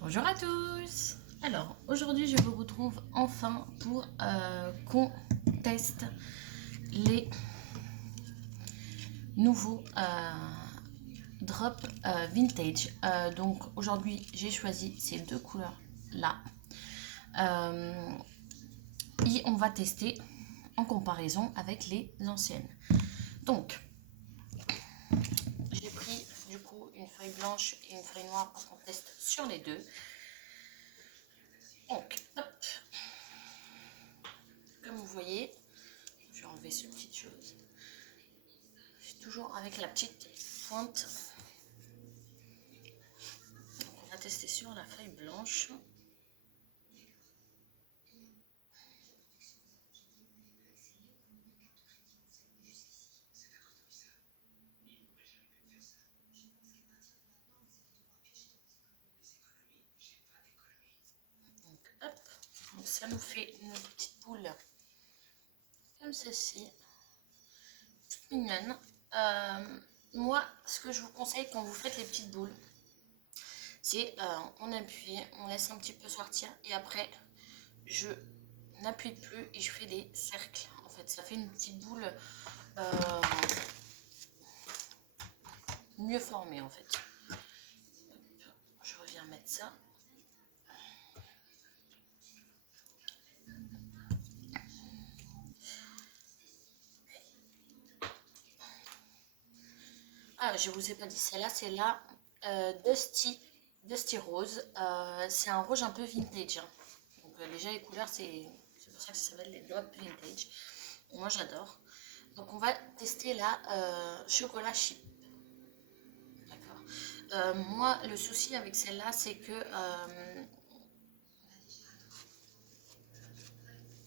Bonjour à tous. Alors aujourd'hui je vous retrouve enfin pour qu'on teste les nouveaux drops vintage. Donc aujourd'hui j'ai choisi ces deux couleurs là et on va tester en comparaison avec les anciennes. Donc j'ai pris du coup une feuille blanche et une feuille noire pour qu'on teste sur les deux. Donc hop, comme vous voyez, je vais enlever ce petite chose. Toujours avec la petite pointe. Donc on va tester sur la feuille blanche. Donc hop, donc ça nous fait une petite boule comme ceci, toute mignonne. Moi, ce que je vous conseille quand vous faites les petites boules, c'est on appuie, on laisse un petit peu sortir et après je n'appuie plus et je fais des cercles. En fait, ça fait une petite boule mieux formée en fait. Hop, je reviens mettre ça. Ah, je vous ai pas dit, celle-là, c'est la Dusty Rose. C'est un rouge un peu vintage, hein. Donc déjà les couleurs, c'est pour ça que ça s'appelle les drops vintage. Moi j'adore. Donc on va tester la chocolat chip. D'accord. Moi le souci avec celle-là, c'est que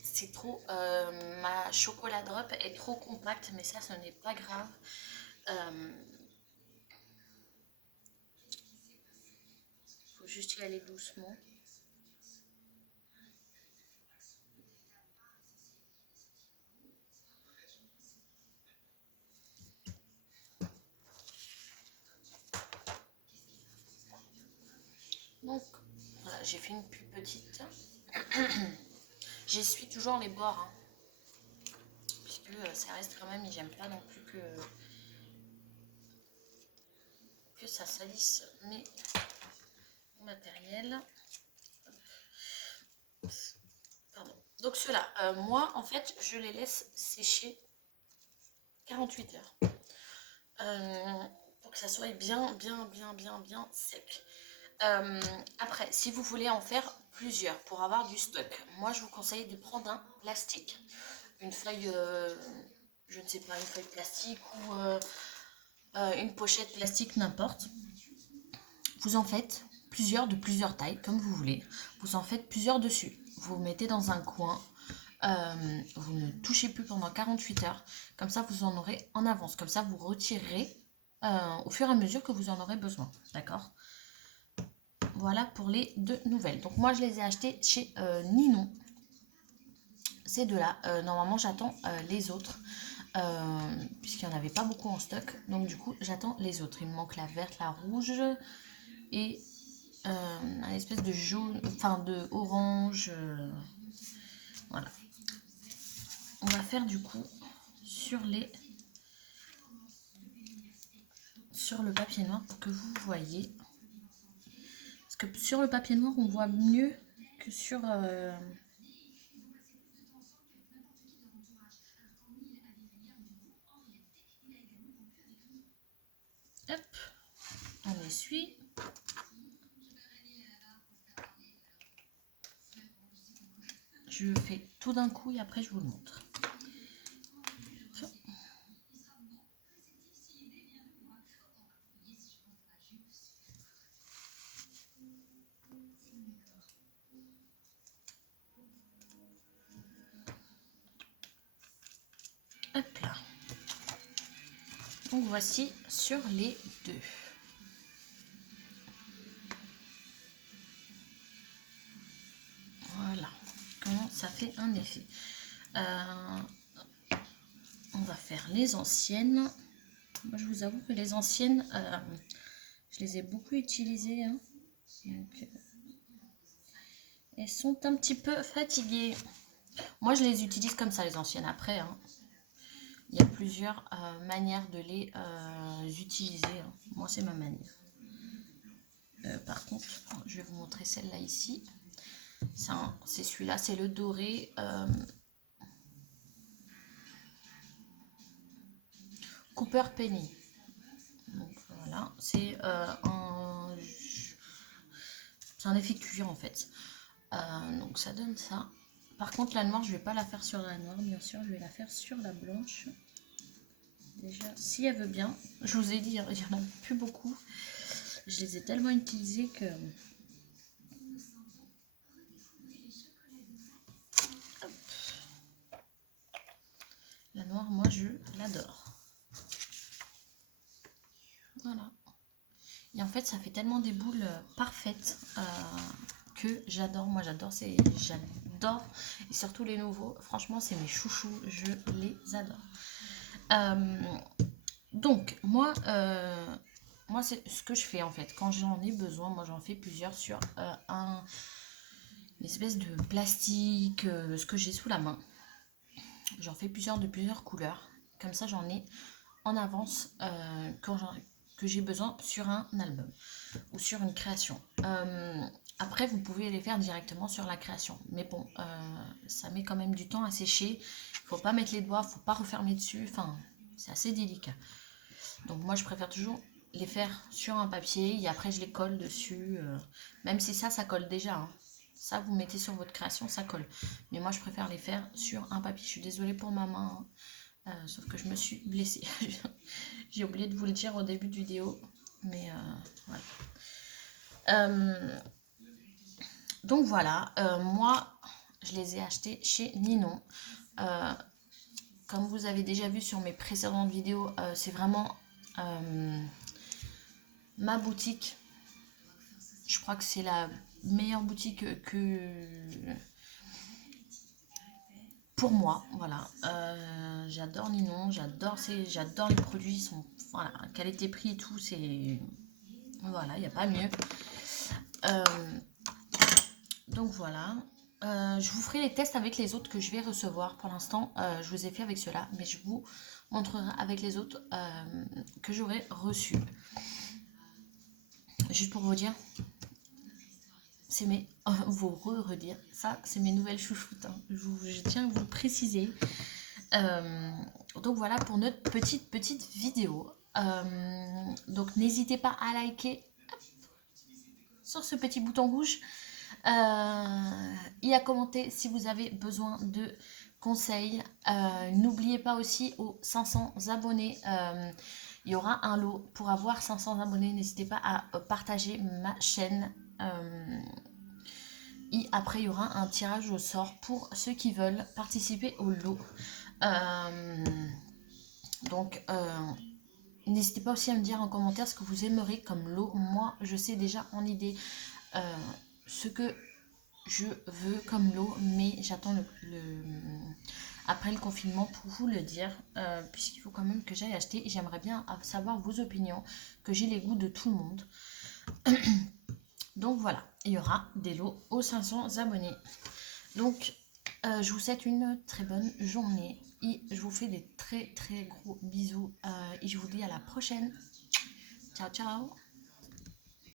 c'est trop. Ma chocolat drop est trop compacte, mais ça ce n'est pas grave. Faut juste y aller doucement. Donc, voilà, j'ai fait une plus petite. J'essuie toujours les bords, hein, puisque ça reste quand même, et j'aime pas non plus que ça salisse mes matériels. Pardon. Donc ceux-là, moi, en fait, je les laisse sécher 48 heures. Pour que ça soit bien sec. Après, si vous voulez en faire plusieurs pour avoir du stock, moi je vous conseille de prendre un plastique, une feuille, je ne sais pas, une feuille plastique ou une pochette plastique, n'importe. Vous en faites plusieurs de plusieurs tailles, comme vous voulez. Vous en faites plusieurs dessus. Vous mettez dans un coin. Vous ne touchez plus pendant 48 heures. Comme ça, vous en aurez en avance. Comme ça, vous retirerez au fur et à mesure que vous en aurez besoin. D'accord? Voilà pour les deux nouvelles. Donc moi, je les ai achetées chez Ninon. Ces deux-là. Normalement, j'attends les autre. Puisqu'il n'y en avait pas beaucoup en stock. Donc du coup, j'attends les autres. Il me manque la verte, la rouge et un espèce de jaune, enfin de orange. Voilà. On va faire du coup sur le papier noir pour que vous voyez. Parce que sur le papier noir, on voit mieux que sur... Hop, on essuie. Je fais tout d'un coup et après je vous le montre. Hop là. Donc voici sur les deux. Voilà. Comment ça fait un effet. On va faire les anciennes. Moi, je vous avoue que les anciennes, je les ai beaucoup utilisées. Hein. Donc, Elles sont un petit peu fatiguées. Moi, je les utilise comme ça, les anciennes. Après, hein, il y a plusieurs manières de les utiliser. Hein. Moi, c'est ma manière. Par contre, je vais vous montrer celle-là ici. C'est celui-là, c'est le doré. Cooper Penny. Donc voilà, c'est un effet cuir en fait. Donc ça donne ça. Par contre, la noire, je vais pas la faire sur la noire, bien sûr, je vais la faire sur la blanche. Déjà, si elle veut bien. Je vous ai dit, il n'y en a plus beaucoup. Je les ai tellement utilisés que... Hop. La noire, moi, je l'adore. Voilà. Et en fait, ça fait tellement des boules parfaites que j'adore. Moi, j'adore. J'adore. Et surtout les nouveaux. Franchement, c'est mes chouchous. Je les adore. Donc, moi, c'est ce que je fais en fait. Quand j'en ai besoin, moi, j'en fais plusieurs sur une espèce de plastique, ce que j'ai sous la main. J'en fais plusieurs de plusieurs couleurs. Comme ça, j'en ai en avance que j'ai besoin sur un album ou sur une création. Après, vous pouvez les faire directement sur la création. Mais bon, ça met quand même du temps à sécher. Il faut pas mettre les doigts, faut pas refermer dessus. Enfin, c'est assez délicat. Donc moi, je préfère toujours les faire sur un papier et après, je les colle dessus. Même si ça colle déjà. Hein. Ça, vous mettez sur votre création, ça colle. Mais moi, je préfère les faire sur un papier. Je suis désolée pour ma main. Sauf que je me suis blessée. J'ai oublié de vous le dire au début de vidéo. Mais voilà. Donc voilà, moi, je les ai achetés chez Ninon. Comme vous avez déjà vu sur mes précédentes vidéos, c'est vraiment ma boutique. Je crois que c'est la meilleure boutique que pour moi, voilà. J'adore Ninon, j'adore les produits, sont voilà, qualité-prix et tout, c'est voilà, il n'y a pas mieux. Donc voilà. Je vous ferai les tests avec les autres que je vais recevoir. Pour l'instant, je vous ai fait avec ceux-là, mais je vous montrerai avec les autres que j'aurai reçus. Juste pour vous dire, c'est mes... vous redire, ça, c'est mes nouvelles chouchoutes. Hein. Je tiens à vous le préciser. Donc voilà pour notre petite vidéo. Donc n'hésitez pas à liker sur ce petit bouton rouge. Et à commenter si vous avez besoin de conseils. N'oubliez pas aussi aux 500 abonnés, il y aura un lot pour avoir 500 abonnés. N'hésitez pas à partager ma chaîne. Et après, il y aura un tirage au sort pour ceux qui veulent participer au lot. Donc, n'hésitez pas aussi à me dire en commentaire ce que vous aimeriez comme lot. Moi, je sais déjà en idée ce que je veux comme lot, mais j'attends après le confinement pour vous le dire, puisqu'il faut quand même que j'aille acheter. J'aimerais bien savoir vos opinions, que j'ai les goûts de tout le monde. Donc voilà, il y aura des lots aux 500 abonnés. Donc, je vous souhaite une très bonne journée et je vous fais des très gros bisous et je vous dis à la prochaine. Ciao, ciao!